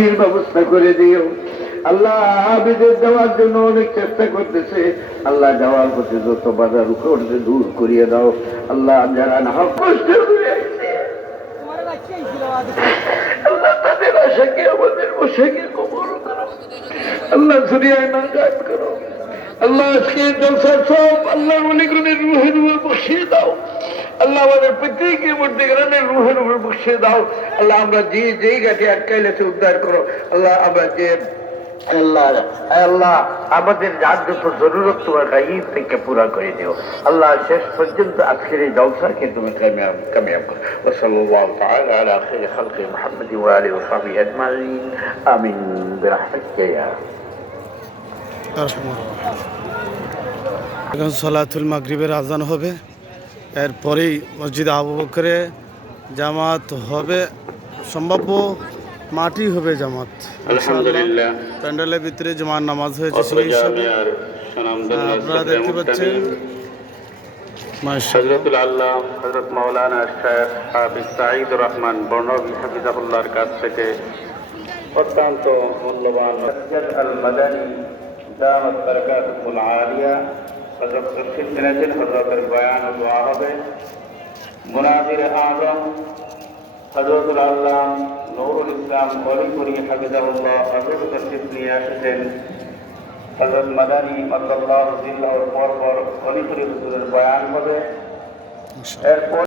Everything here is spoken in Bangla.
রুজির ব্যবস্থা করে দিও। আল্লাহ আবিদের দেওয়ার জন্য অনেক চেষ্টা করতেছে। আল্লাহ যাওয়ার পথে যত বাধা রুখে দূর করিয়ে দাও। আল্লাহ যারা না কষ্ট করে। আল্লাহ আজকে জলসা সব আল্লাহ অলিগুনের রুহের উপর বসিয়ে দাও। আল্লাহ আমাদের প্রত্যেকের মধ্যে গ্রামের রুহের উপর বসিয়ে দাও। আল্লাহ, আমরা যে যেই গাছে আটকাইলেছে উদ্ধার করো। আল্লাহ, আমরা যে আল্লাহ আল্লাহ, আমাদের যার যত জরুরত তোমার গাইব পুরা করে দিও। আল্লাহ, শেষ পর্যন্ত আজকের এই জলসাকে তুমি কামিয়াব কামিয়াব করো। ওসল্লাল্লাহু তাআলা আলা খাইরি খালকি মুহাম্মদ ওয়া আলিহি ওয়া সাহবিহি আজমাইন। আমিন। মাগরিবের আজান হবে। এরপরেই মসজিদ আবু বকরে জামাত হবে সম্ভাব্য মাটি হবে জামাত। আলহামদুলিল্লাহ। প্যান্ডেলের ভিতরে জমার নামাজ হয়েছে সেই হিসাবে। আপনারা দেখতে পাচ্ছেন। হজরতুল আল্লাহ হজরত মৌলানা শেখ হাফিজ সাঈদ রহমান বর্ণবী হাফিজাহুল্লাহর কাছ থেকে অত্যন্ত মূল্যবান। মসজিদ আল মাদানী দামত বরকাতুল আলিয়া হজরত তফসিল জেনেছেন হজরতের বয়ান দোয়া হবে। মুনাজির আজম হজরতুল আল্লাহ নৌরুল ইসলাম হরিপুরি হাফিজাহুল্লাহ হজরত তফসিল নিয়ে এসেছেন হজরত মাদানী আল্লাহ জিল্লাহর পর পর হরিপুরি হুজুরের বয়ান হবে। এরপর